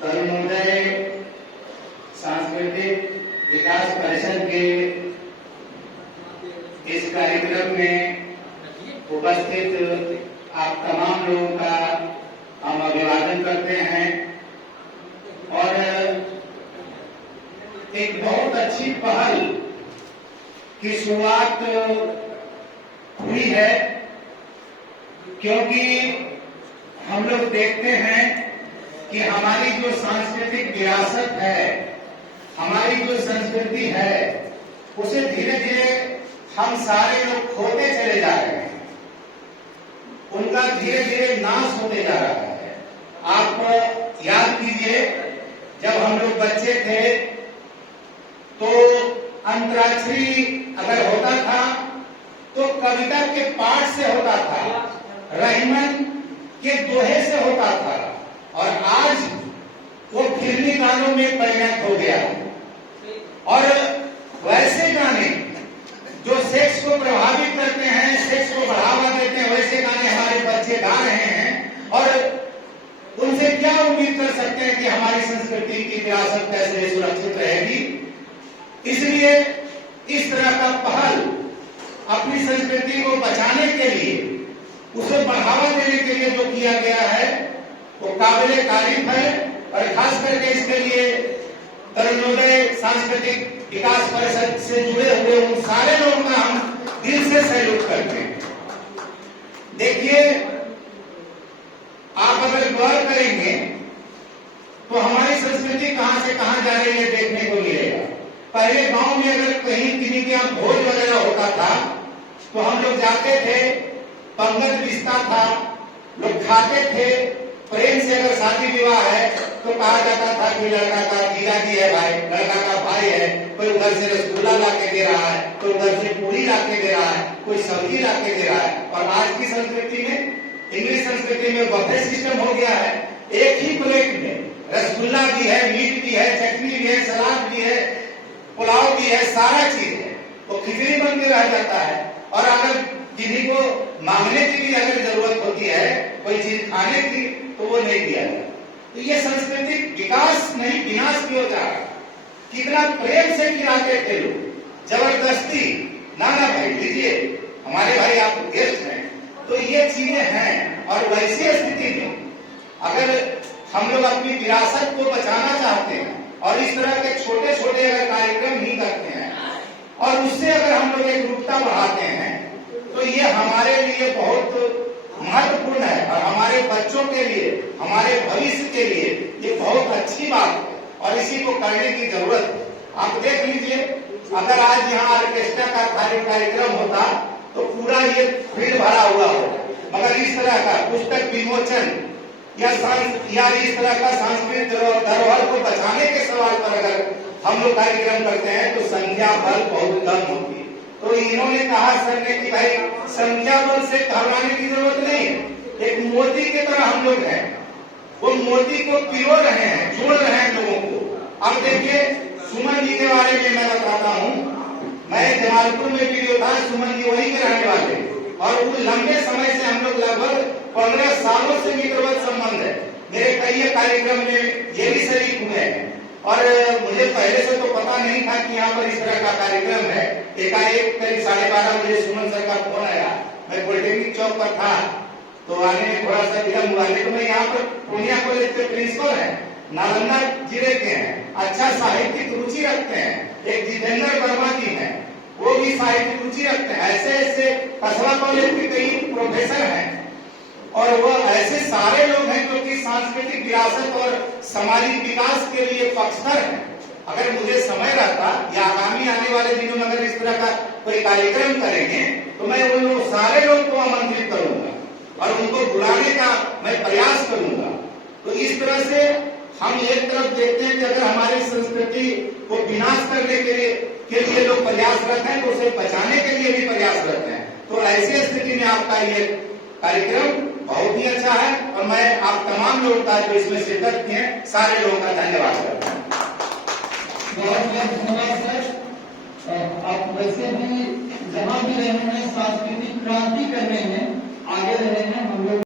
तरुणोदय सांस्कृतिक विकास परिषद के इस कार्यक्रम में उपस्थित आप तमाम लोगों का हम अभिवादन करते हैं और एक बहुत अच्छी पहल की शुरुआत हुई है, क्योंकि हम लोग देखते हैं कि हमारी जो सांस्कृतिक विरासत है, हमारी जो संस्कृति है, उसे धीरे धीरे हम सारे लोग खोते चले जा रहे हैं, उनका धीरे धीरे नाश होते जा रहा है। आप याद कीजिए, जब हम लोग बच्चे थे तो अंतराक्षरी अगर होता था तो कविता के पाठ से होता था, रहीमन के दोहे से होता था, और आज वो फिल्मी गानों में परिणत हो गया। और वैसे गाने जो सेक्स को प्रभावित करते हैं, सेक्स को बढ़ावा देते हैं, वैसे गाने हमारे बच्चे गा रहे हैं, और उनसे क्या उम्मीद कर सकते हैं कि हमारी संस्कृति की विरासत कैसे सुरक्षित रहेगी। इसलिए इस तरह का पहल अपनी संस्कृति को बचाने के लिए, उसे बढ़ावा देने के लिए जो किया गया है वो काबिले तारीफ है, और खास करके इसके लिए तरुणोदय सांस्कृतिक विकास परिषद से जुड़े हुए उन सारे लोगों का हम दिल से सैल्यूट करते हैं। देखिए, आप अगर गौर करेंगे तो हमारी संस्कृति कहां से कहां जा रही है देखने को मिलेगा। पहले गांव में अगर कहीं किसी के यहाँ भोज वगैरह होता था तो हम लोग जाते थे, पंगत बिस्ता था, लोग खाते थे, प्रेम से अगर शादी विवाह है तो कहा जाता था कि लड़का का जीजाजी है भाई, लड़का का भाई है, कोई उधर से रसगुल्ला ला के दे रहा है, कोई उधर से पूरी ला के दे रहा है, कोई सब्जी ला के दे रहा है। और आज की संस्कृति में, इंग्लिश संस्कृति में बफे सिस्टम हो गया है। एक ही प्लेट में रसगुल्ला भी है, मीट भी है, चटनी भी है, सलाद भी है, पुलाव भी है, सारा चीज है। वो खिचड़ी बन के रह जाता है, और अगर किसी को मांगने की भी अगर जरूरत होती है कोई चीज खाने की तो वो नहीं दिया जाता। तो ये सांस्कृतिक विकास नहीं, विनाश की ओर जा रहा है। कितना प्रेम से खिलाते थे लोग, जबरदस्ती, ना ना भाई लीजिए, हमारे भाई आप गेस्ट हैं। तो ये चीजें हैं, और वैसी स्थिति में अगर हम लोग अपनी विरासत को बचाना चाहते हैं और इस तरह के छोटे छोटे अगर कार्यक्रम ही करते हैं और उससे अगर हम लोग एकरूपता बढ़ाते हैं तो ये हमारे लिए बहुत महत्वपूर्ण है, और हमारे बच्चों के लिए, हमारे भविष्य के लिए ये बहुत अच्छी बात है, और इसी को करने की जरूरत है। आप देख लीजिए, अगर आज यहाँ ऑर्केस्ट्रा का कार्यक्रम होता तो पूरा ये फील्ड भरा हुआ होता, मगर इस तरह का पुस्तक विमोचन या इस तरह का सांस्कृतिक धरोहर को बचाने के सवाल पर अगर हम लोग कार्यक्रम करते हैं तो संख्या बल बहुत कम होती है। तो इन्होंने कहा सर ने कि भाई संख्या बल से घबराने की जरूरत नहीं, एक मोती की तरह हम लोग हैं, वो मोती को पिरो रहे हैं, जोड़ रहे हैं लोगों को। अब देखिए, सुमन जी के बारे में मैं बताता हूँ। मैं जमालपुर में वीडियो था, सुमन जी वहीं के रहने वाले, और वो लंबे समय से हम लोग लगभग 15 सालों से मित्रवत संबंध है। मेरे कई कार्यक्रम में ये भी शरीक हुए हैं, और मुझे पहले से तो पता नहीं था कि यहाँ पर इस तरह का कार्यक्रम है। एकाएक करीब 12:30 बजे सुमन सर का फोन आया, मैं पॉलिटेक्निक चौक पर था, तो आने में थोड़ा सा विलम्ब हुआ। लेकिन मैं यहाँ पर पूर्णिया कॉलेज के प्रिंसिपल है, नालंदा जिले के हैं, अच्छा साहित्यिक रुचि रखते हैं। एक जितेंद्र वर्मा जी हैं, वो भी साहित्यिक रुचि रखते हैं। ऐसे ऐसे कसबा कॉलेज के कई प्रोफेसर हैं, और वो ऐसे सारे लोग हैं जो कि सांस्कृतिक विरासत और सामाजिक विकास के लिए पक्षधर हैं। अगर मुझे समय रहता या आगामी आने वाले दिनों में अगर इस तरह का कोई कार्यक्रम करेंगे तो मैं उन लोग सारे लोग को आमंत्रित करूंगा और उनको बुलाने का मैं प्रयास करूंगा। तो इस तरह से हम एक तरफ देखते हैं कि अगर हमारी संस्कृति को विनाश करने के लिए लोग प्रयासरत हैं तो उसे बचाने के लिए भी प्रयासरत हैं। तो ऐसी स्थिति में आपका ये कार्यक्रम बहुत ही अच्छा है, और मैं आप तमाम लोगों का जो इसमें शिरकत किए हैं सारे लोगों का धन्यवाद करता हूँ। बहुत बहुत धन्यवाद सर। आप वैसे भी जहाँ भी रहे हैं सांस्कृतिक क्रांति करने में आगे रहे हैं हम लोग।